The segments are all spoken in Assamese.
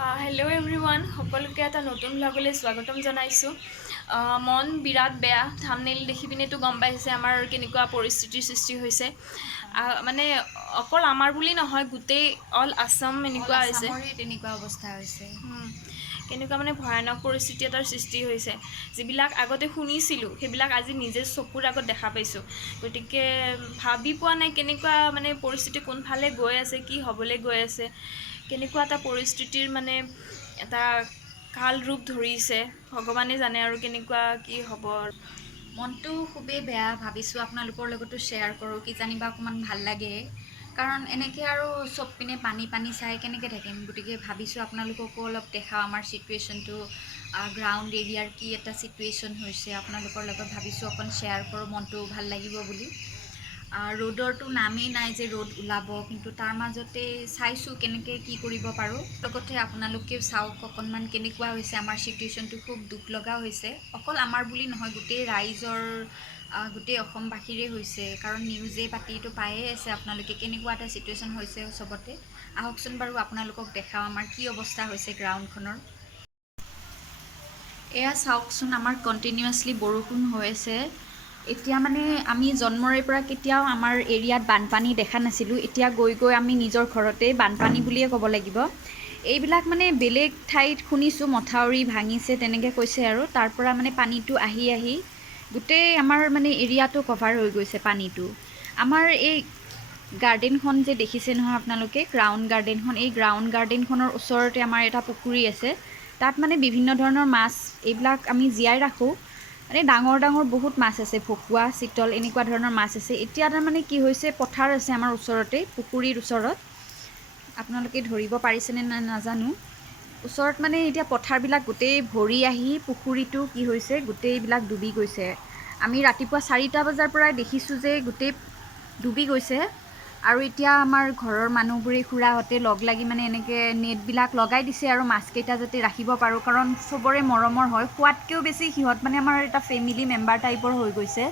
হেল্ল' এভৰিৱান, সকলোকে এটা নতুন ব্লগলৈ স্বাগতম জনাইছোঁ। মন বিৰাট বেয়া। থাম্বনেইল দেখি পিনেতো গম পাইছে আমাৰ কেনেকুৱা পৰিস্থিতিৰ সৃষ্টি হৈছে। মানে অকল আমাৰ বুলি নহয়, গোটেই অল আছাম এনেকুৱা হৈছে, তেনেকুৱা অৱস্থা হৈছে। কেনেকুৱা মানে ভয়ানক পৰিস্থিতি এটাৰ সৃষ্টি হৈছে। যিবিলাক আগতে শুনিছিলোঁ সেইবিলাক আজি নিজে চকুৰ আগত দেখা পাইছোঁ। গতিকে ভাবি পোৱা নাই কেনেকুৱা মানে পৰিস্থিতি কোনফালে গৈ আছে, কি হ'বলৈ গৈ আছে, কেনেকুৱা এটা পৰিস্থিতিৰ মানে এটা কাল ৰূপ ধৰিছে। ভগৱানে জানে আৰু কেনেকুৱা কি হ'ব। মনটো খুবেই বেয়া। ভাবিছোঁ আপোনালোকৰ লগতো শ্বেয়াৰ কৰোঁ, কিজানিবা অকণমান ভাল লাগে। কাৰণ এনেকৈ আৰু চব পিনে পানী পানী চাই কেনেকৈ থাকিম। গতিকে ভাবিছোঁ আপোনালোককো অলপ দেখাওঁ আমাৰ ছিটুৱেশ্যনটো, গ্ৰাউণ্ড এৰিয়াৰ কি এটা ছিটুৱেশ্যন হৈছে আপোনালোকৰ লগত ভাবিছোঁ অকণ শ্বেয়াৰ কৰোঁ, মনটো ভাল লাগিব বুলি। ৰ'দৰটো নামেই নাই যে ৰ'দ ওলাব, কিন্তু তাৰ মাজতে চাইছোঁ কেনেকৈ কি কৰিব পাৰোঁ। লগতে আপোনালোকেও চাওক অকণমান কেনেকুৱা হৈছে আমাৰ ছিটুৱেশ্যনটো। খুব দুখ লগা হৈছে। অকল আমাৰ বুলি নহয়, গোটেই ৰাইজৰ, গোটেই অসমবাসীৰে হৈছে। কাৰণ নিউজে পাতিটো পায়ে আছে আপোনালোকে কেনেকুৱা এটা ছিটুৱেশ্যন হৈছে চবতে। আহকচোন বাৰু আপোনালোকক দেখাওঁ আমাৰ কি অৱস্থা হৈছে গ্ৰাউণ্ডখনৰ। এয়া চাওকচোন, আমাৰ কণ্টিনিউৱাছলি বৰষুণ হৈ আছে। এতিয়া মানে আমি জন্মৰে পৰা কেতিয়াও আমাৰ এৰিয়াত বানপানী দেখা নাছিলোঁ। এতিয়া গৈ গৈ আমি নিজৰ ঘৰতে বানপানী বুলিয়ে ক'ব লাগিব। এইবিলাক মানে বেলেগ ঠাইত শুনিছোঁ মথাউৰি ভাঙিছে তেনেকৈ কৈছে, আৰু তাৰ পৰা মানে পানীটো আহি আহি গোটেই আমাৰ মানে এৰিয়াটো কভাৰ হৈ গৈছে পানীটো। আমাৰ এই গাৰ্ডেনখন যে দেখিছে নহয় আপোনালোকে, গ্ৰাউণ্ড গাৰ্ডেনখন, এই গ্ৰাউণ্ড গাৰ্ডেনখনৰ ওচৰতে আমাৰ এটা পুখুৰী আছে। তাত মানে বিভিন্ন ধৰণৰ মাছ এইবিলাক আমি জীয়াই ৰাখোঁ। মানে ডাঙৰ ডাঙৰ বহুত মাছ আছে, ভকুৱা, চিতল এনেকুৱা ধৰণৰ মাছ আছে। এতিয়া তাৰমানে কি হৈছে, পথাৰ আছে আমাৰ ওচৰতে, পুখুৰীৰ ওচৰত। আপোনালোকে ধৰিব পাৰিছেনে নাই নাজানো। ওচৰত মানে এতিয়া পথাৰবিলাক গোটেই ভৰি আহি পুখুৰীটো কি হৈছে, গোটেইবিলাক ডুবি গৈছে। আমি ৰাতিপুৱা 4টা বজাৰ পৰাই দেখিছোঁ যে গোটেই ডুবি গৈছে। আৰু এতিয়া আমাৰ ঘৰৰ মানুহবোৰে, খুৰাহঁতে লগ লাগি মানে এনেকৈ নেটবিলাক লগাই দিছে আৰু মাছকেইটা যাতে ৰাখিব পাৰোঁ। কাৰণ চবৰে মৰমৰ হয়, খোৱাতকৈও বেছি সিহঁত মানে আমাৰ এটা ফেমিলি মেম্বাৰ টাইপৰ হৈ গৈছে।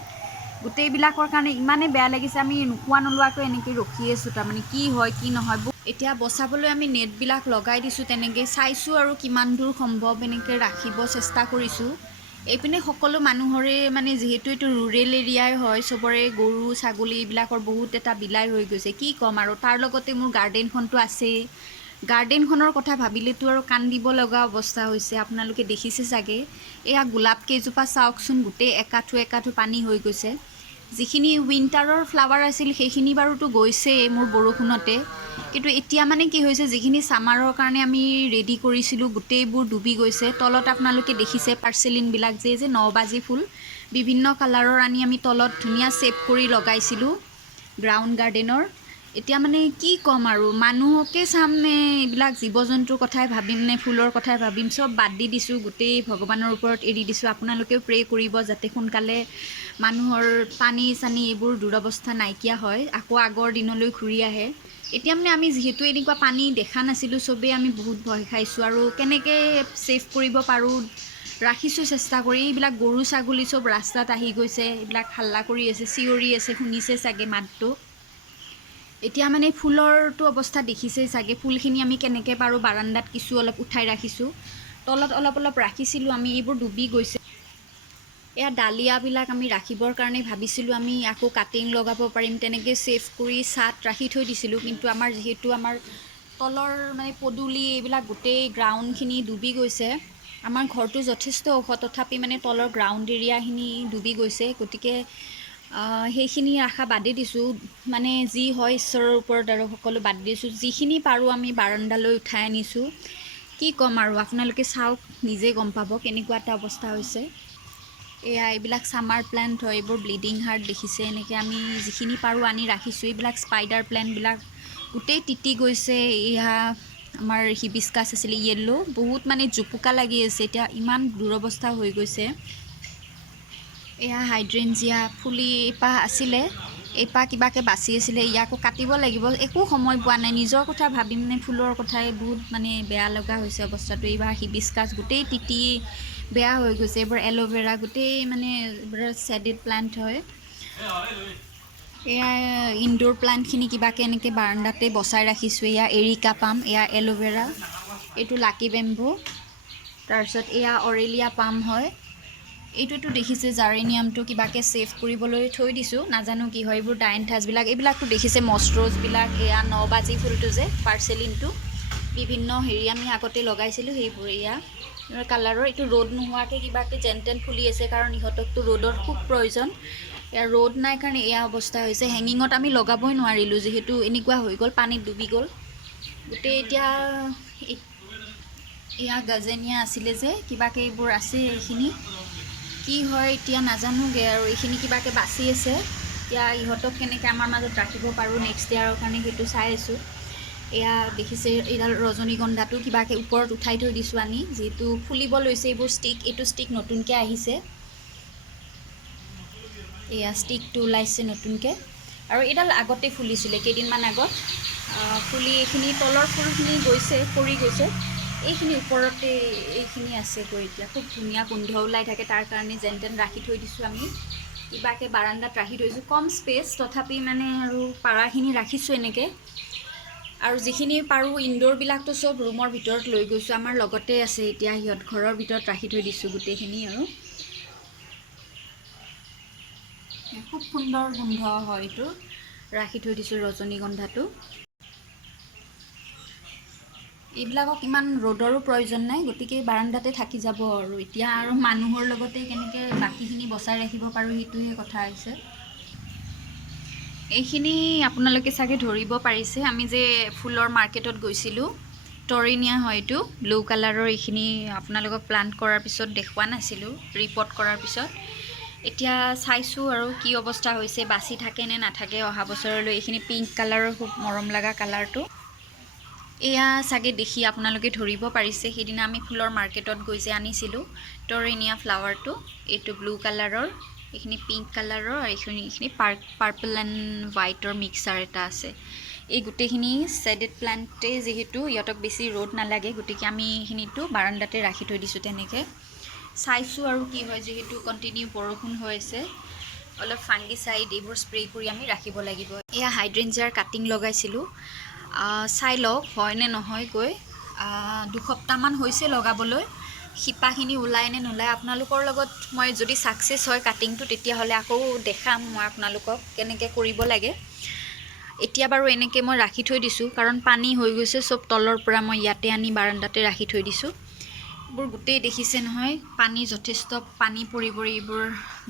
গোটেইবিলাকৰ কাৰণে ইমানেই বেয়া লাগিছে, আমি নোখোৱা নোলোৱাকৈ এনেকৈ ৰখি আছোঁ তাৰমানে কি হয় কি নহয়। এতিয়া বচাবলৈ আমি নেটবিলাক লগাই দিছোঁ, তেনেকৈ চাইছোঁ আৰু কিমান দূৰ সম্ভৱ এনেকৈ ৰাখিব চেষ্টা কৰিছোঁ। এইপিনে সকলো মানুহৰে মানে যিহেতু এইটো ৰুৰেল এৰিয়াই হয়, চবৰে গৰু ছাগলী এইবিলাকৰ বহুত এটা বিলাই হৈ গৈছে। কি ক'ম আৰু, তাৰ লগতে মোৰ গাৰ্ডেনখনটো আছেই। গাৰ্ডেনখনৰ কথা ভাবিলেতো আৰু কান্দিব লগা অৱস্থা হৈছে। আপোনালোকে দেখিছে চাগে, এয়া গোলাপ কেইজোপা চাওকচোন, গোটেই একাঠু একাঠু পানী হৈ গৈছে। যিখিনি উইণ্টাৰৰ ফ্লাৱাৰ আছিল সেইখিনি বাৰুতো গৈছেই মোৰ বৰষুণতে, কিন্তু এতিয়া মানে কি হৈছে, যিখিনি ছামাৰৰ কাৰণে আমি ৰেডি কৰিছিলোঁ গোটেইবোৰ ডুবি গৈছে। তলত আপোনালোকে দেখিছে পাৰ্চেলিনবিলাক যে 9 বাজি ফুল বিভিন্ন কালাৰৰ আনি আমি তলত ধুনীয়া ছেভ কৰি লগাইছিলোঁ গ্ৰাউণ্ড গাৰ্ডেনৰ। এতিয়া মানে কি ক'ম আৰু, মানুহকে চাম নে এইবিলাক জীৱ জন্তুৰ কথাই ভাবিম নে ফুলৰ কথাই ভাবিম, চব বাদ দি দিছোঁ, গোটেই ভগৱানৰ ওপৰত এৰি দিছোঁ। আপোনালোকেও প্ৰে কৰিব যাতে সোনকালে মানুহৰ পানী চানী এইবোৰ দুৰৱস্থা নাইকিয়া হয়, আকৌ আগৰ দিনলৈ ঘূৰি আহে। এতিয়া মানে আমি যিহেতু এনেকুৱা পানী দেখা নাছিলোঁ, চবেই আমি বহুত ভয় খাইছোঁ আৰু কেনেকৈ ছেভ কৰিব পাৰোঁ ৰাখিছোঁ চেষ্টা কৰি। এইবিলাক গৰু ছাগলী চব ৰাস্তাত আহি গৈছে, এইবিলাক হাল্লা কৰি আছে, চিঞৰি আছে, শুনিছে চাগে মাতটো। এতিয়া মানে ফুলৰটো অৱস্থা দেখিছেই চাগে, ফুলখিনি আমি কেনেকৈ পাৰোঁ বাৰাণ্ডাত কিছু অলপ উঠাই ৰাখিছোঁ, তলত অলপ অলপ ৰাখিছিলোঁ আমি, এইবোৰ ডুবি গৈছে। এয়া ডালিয়াবিলাক আমি ৰাখিবৰ কাৰণে ভাবিছিলোঁ আমি আকৌ কাটিং লগাব পাৰিম, তেনেকৈ ছেভ কৰি ছাট ৰাখি থৈ দিছিলোঁ। কিন্তু আমাৰ যিহেতু আমাৰ তলৰ মানে পদূলি এইবিলাক গোটেই গ্ৰাউণ্ডখিনি ডুবি গৈছে। আমাৰ ঘৰটো যথেষ্ট ওখ, তথাপি মানে তলৰ গ্ৰাউণ্ড এৰিয়াখিনি ডুবি গৈছে। গতিকে সেইখিনি আশা বাদেই দিছোঁ, মানে যি হয় ঈশ্বৰৰ ওপৰত আৰু সকলো বাদ দিছোঁ। যিখিনি পাৰোঁ আমি বাৰাণ্ডালৈ উঠাই আনিছোঁ। কি ক'ম আৰু, আপোনালোকে চাওক, নিজে গম পাব কেনেকুৱা এটা অৱস্থা হৈছে। এয়া এইবিলাক ছামাৰ প্লেণ্ট হয়, এইবোৰ ব্লিডিং হাৰ্ট দেখিছে, এনেকৈ আমি যিখিনি পাৰোঁ আনি ৰাখিছোঁ। এইবিলাক স্পাইডাৰ প্লেণ্টবিলাক গোটেই তিতি গৈছে। এয়া আমাৰ হিবিস্কাছ আছিলে য়েল্লো, বহুত মানে জোপোকা লাগি আছে, এতিয়া ইমান দুৰৱস্থা হৈ গৈছে। এয়া হাইড্ৰেঞ্জিয়া ফুলি এপাহ আছিলে, এপাহ কিবাকৈ বাচি আছিলে, ইয়াকো কাটিব লাগিব। একো সময় পোৱা নাই, নিজৰ কথা ভাবিম নে ফুলৰ কথাই, বহুত মানে বেয়া লগা হৈছে অৱস্থাটো। এইবাৰ হিবিস্কাছ গোটেই তিতি বেয়া হৈ গৈছে। এইবোৰ এল'ভেৰা গোটেই মানে এইবোৰ ছেডেড প্লাণ্ট হয়। এয়া ইনডোৰ প্লাণ্টখিনি কিবাকৈ এনেকৈ বাৰাণ্ডাতে বচাই ৰাখিছোঁ। এয়া এৰিকা পাম, এয়া এল'ভেৰা, এইটো লাকি বেম্বু, তাৰপিছত এয়া অৰেলিয়া পাম হয়। এইটোতো দেখিছে জাৰেনিয়ামটো কিবাকৈ ছেভ কৰিবলৈ থৈ দিছোঁ, নাজানো কি হয় এইবোৰ ডায়েনথাছবিলাক। এইবিলাকতো দেখিছে মষ্ট্ৰ'জবিলাক, এয়া 9 বাজি ফুলটো যে পাৰ্চেলিনটো, বিভিন্ন হেৰি আমি আগতে লগাইছিলোঁ সেইবোৰ। এয়া কালাৰৰ, এইটো ৰ'দ নোহোৱাকৈ কিবাকৈ যেনতেন ফুলি আছে, কাৰণ ইহঁতকতো ৰ'দৰ খুব প্ৰয়োজন। এয়া ৰ'দ নাই কাৰণে এয়া অৱস্থা হৈছে। হেঙিঙত আমি লগাবই নোৱাৰিলোঁ যিহেতু এনেকুৱা হৈ গ'ল, পানীত ডুবি গ'ল গোটেই। এতিয়া এয়া গাজেনিয়া আছিলে যে, কিবাকৈ এইবোৰ আছে, এইখিনি কি হয় এতিয়া নাজানোগৈ আৰু। এইখিনি কিবাকৈ বাচি আছে, এতিয়া ইহঁতক কেনেকৈ আমাৰ মাজত ৰাখিব পাৰোঁ নেক্সট ইয়াৰৰ কাৰণে সেইটো চাই আছোঁ। এয়া দেখিছে এইডাল ৰজনীগন্ধাটো কিবাকৈ ওপৰত উঠাই থৈ দিছোঁ আনি, যিহেতু ফুলিব লৈছে এইবোৰ ষ্টিক। এইটো ষ্টিক নতুনকৈ আহিছে, এয়া ষ্টিকটো ওলাইছে নতুনকৈ। আৰু এইডাল আগতে ফুলিছিলে কেইদিনমান আগত, ফুলি এইখিনি তলৰ ফুলখিনি গৈছে, সৰি গৈছে। এইখিনি ওপৰতে এইখিনি আছেগৈ এতিয়া, খুব ধুনীয়া গোন্ধ ওলাই থাকে, তাৰ কাৰণে যেন তেন ৰাখি থৈ দিছোঁ আমি। কিবাকৈ বাৰাণ্ডাত ৰাখি থৈছোঁ, কম স্পেচ তথাপি মানে আৰু পাৰাখিনি ৰাখিছোঁ এনেকৈ। আৰু যিখিনি পাৰোঁ ইনডোৰবিলাকতো চব ৰুমৰ ভিতৰত লৈ গৈছোঁ, আমাৰ লগতে আছে এতিয়া, সিহঁত ঘৰৰ ভিতৰত ৰাখি থৈ দিছোঁ গোটেইখিনি। আৰু খুব সুন্দৰ গোন্ধ হয় এইটো, ৰাখি থৈ দিছোঁ ৰজনীগন্ধাটো। এইবিলাকক ইমান ৰ'দৰো প্ৰয়োজন নাই, গতিকে বাৰাণ্ডাতে থাকি যাব আৰু এতিয়া। আৰু মানুহৰ লগতে কেনেকৈ বাকীখিনি বচাই ৰাখিব পাৰোঁ সেইটোহে কথা হৈছে। এইখিনি আপোনালোকে চাগে ধৰিব পাৰিছে, আমি যে ফুলৰ মাৰ্কেটত গৈছিলোঁ, টৰেনিয়া হয় এইটো, ব্লু কালাৰৰ। এইখিনি আপোনালোকক প্লান্ট কৰাৰ পিছত দেখুওৱা নাছিলোঁ, ৰিপৰ্ট কৰাৰ পিছত। এতিয়া চাইছোঁ আৰু কি অৱস্থা হৈছে, বাচি থাকে নে নাথাকে অহা বছৰলৈ। এইখিনি পিংক কালাৰৰ, খুব মৰম লগা কালাৰটো। এয়া চাগে দেখি আপোনালোকে ধৰিব পাৰিছে, সেইদিনা আমি ফুলৰ মাৰ্কেটত গৈ যে আনিছিলোঁ টৰেনিয়া ফ্লাৱাৰটো। এইটো ব্লু কালাৰৰ, এইখিনি পিংক কালাৰৰ, আৰু এইখিনি পাৰ্পল এণ্ড হোৱাইটৰ মিক্সাৰ এটা আছে। এই গোটেইখিনি শ্বেডেড প্লাণ্টেই, যিহেতু ইহঁতক বেছি ৰ'দ নালাগে, গতিকে আমি এইখিনিতো বাৰাণ্ডাতে ৰাখি থৈ দিছোঁ তেনেকৈ। চাইছোঁ আৰু কি হয়, যিহেতু কণ্টিনিউ বৰষুণ হৈ আছে, অলপ ফাংগিচাইড এইবোৰ স্প্ৰে' কৰি আমি ৰাখিব লাগিব। এয়া হাইড্ৰেঞ্জিয়াৰ কাটিং লগাইছিলোঁ, চাই লওক হয় নে নহয় গৈ। 2 সপ্তাহমান হৈছে লগাবলৈ, শিপাখিনি ওলায় নে নোলায়। আপোনালোকৰ লগত মই যদি ছাকচেছ হয় কাটিংটো, তেতিয়াহ'লে আকৌ দেখাম মই আপোনালোকক কেনেকৈ কৰিব লাগে। এতিয়া বাৰু এনেকৈ মই ৰাখি থৈ দিছোঁ, কাৰণ পানী হৈ গৈছে চব তলৰ পৰা। মই ইয়াতে আনি বাৰাণ্ডাতে ৰাখি থৈ দিছোঁ। এইবোৰ গোটেই দেখিছে নহয়, পানী যথেষ্ট পানী পৰি পৰি এইবোৰ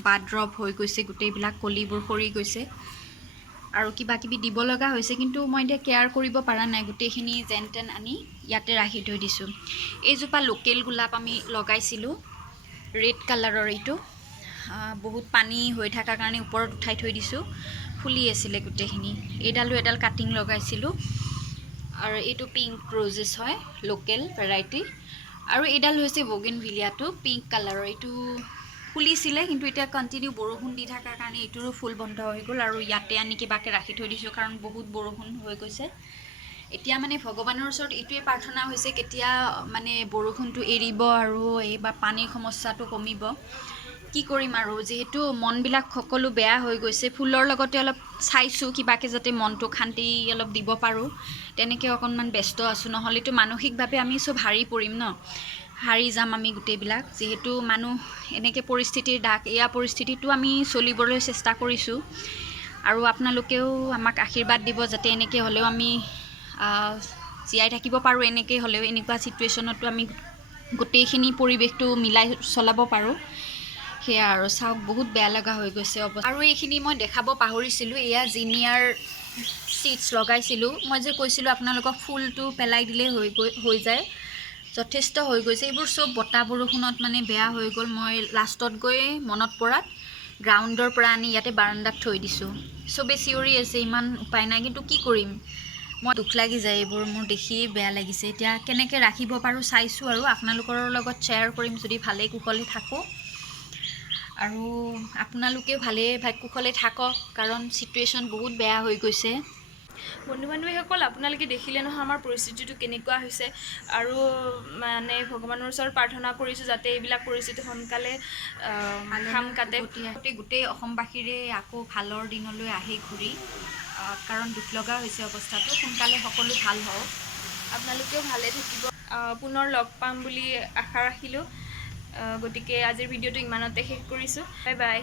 বাদ ড্ৰপ হৈ গৈছে, গোটেইবিলাক কলিবোৰ সৰি গৈছে। আৰু কিবা কিবি দিব লগা হৈছে, কিন্তু মই এতিয়া কেয়াৰ কৰিব পৰা নাই। গোটেইখিনি যেন তেন আনি ইয়াতে ৰাখি থৈ দিছোঁ। এইজোপা লোকেল গোলাপ আমি লগাইছিলোঁ, ৰেড কালাৰৰ। এইটো বহুত পানী হৈ থকাৰ কাৰণে ওপৰত উঠাই থৈ দিছোঁ, ফুলি আছিলে গোটেইখিনি। এইডালো এডাল কাটিং লগাইছিলোঁ, আৰু এইটো পিংক ৰ'জেছ হয়, লোকেল ভেৰাইটি। আৰু এইডাল হৈছে বগেনভিলিয়াটো, পিংক কালাৰৰ। এইটো ফুলিছিলে, কিন্তু এতিয়া কণ্টিনিউ বৰষুণ দি থকাৰ কাৰণে এইটোৰো ফুল বন্ধ হৈ গ'ল। আৰু ইয়াতে আনি কিবাকৈ ৰাখি থৈ দিছোঁ, কাৰণ বহুত বৰষুণ হৈ গৈছে। এতিয়া মানে ভগৱানৰ ওচৰত এইটোৱে প্ৰাৰ্থনা হৈছে, কেতিয়া মানে বৰষুণটো এৰিব আৰু এইবাৰ পানীৰ সমস্যাটো কমিব। কি কৰিম আৰু, যিহেতু মনবিলাক সকলো বেয়া হৈ গৈছে। ফুলৰ লগতে অলপ চাইছোঁ কিবাকৈ যাতে মনটোক শান্তি অলপ দিব পাৰোঁ, তেনেকৈ অকণমান ব্যস্ত আছোঁ। নহ'লেতো মানসিকভাৱে আমি চব হাৰি পৰিম ন, হাৰি যাম আমি গোটেইবিলাক। যিহেতু মানুহ এনেকৈ পৰিস্থিতিৰ দাগ, এয়া পৰিস্থিতিটো আমি চলিবলৈ চেষ্টা কৰিছোঁ। আৰু আপোনালোকেও আমাক আশীৰ্বাদ দিব, যাতে এনেকৈ হ'লেও আমি জীয়াই থাকিব পাৰোঁ। এনেকৈ হ'লেও এনেকুৱা ছিটুৱেশ্যনতো আমি গোটেইখিনি পৰিৱেশটো মিলাই চলাব পাৰোঁ। সেয়া আৰু চাওক, বহুত বেয়া লগা হৈ গৈছে অৱস্থা। আৰু এইখিনি মই দেখাব পাহৰিছিলোঁ, এয়া জিনিয়াৰ চিডছ লগাইছিলোঁ। মই যে কৈছিলোঁ আপোনালোকক ফুলটো পেলাই দিলেই হৈ যায়, যথেষ্ট হৈ গৈছে। এইবোৰ চব বতাহ বৰষুণত মানে বেয়া হৈ গ'ল। মই লাষ্টত গৈ মনত পৰাত গ্ৰাউণ্ডৰ পৰা আনি ইয়াতে বাৰাণ্ডাত থৈ দিছোঁ। চবেই চিঞৰি আছে, ইমান উপায় নাই, কিন্তু কি কৰিম, মই দুখ লাগি যায় এইবোৰ, মোৰ দেখিয়ে বেয়া লাগিছে। এতিয়া কেনেকৈ ৰাখিব পাৰোঁ চাইছোঁ, আৰু আপোনালোকৰ লগত শ্বেয়াৰ কৰিম যদি ভালে কুশলে থাকোঁ। আৰু আপোনালোকেও ভালে কুশলে থাকক, কাৰণ ছিটুৱেশ্যন বহুত বেয়া হৈ গৈছে। বন্ধু বান্ধৱীসকল, আপোনালোকে দেখিলে নহয় আমাৰ পৰিস্থিতিটো কেনেকুৱা হৈছে। আৰু মানে ভগৱানৰ ওচৰত প্ৰাৰ্থনা কৰিছোঁ, যাতে এইবিলাক পৰিস্থিতি সোনকালে খাম কাটে, গোটেই অসমবাসীৰে আকৌ ভালৰ দিনলৈ আহে ঘূৰি, কাৰণ দুখ লগা হৈছে অৱস্থাটো। সোনকালে সকলো ভাল হওক, আপোনালোকেও ভালে থাকিব। পুনৰ লগ পাম বুলি আশা ৰাখিলোঁ। গতিকে আজিৰ ভিডিঅ'টো ইমানতে শেষ কৰিছোঁ। Bye bye.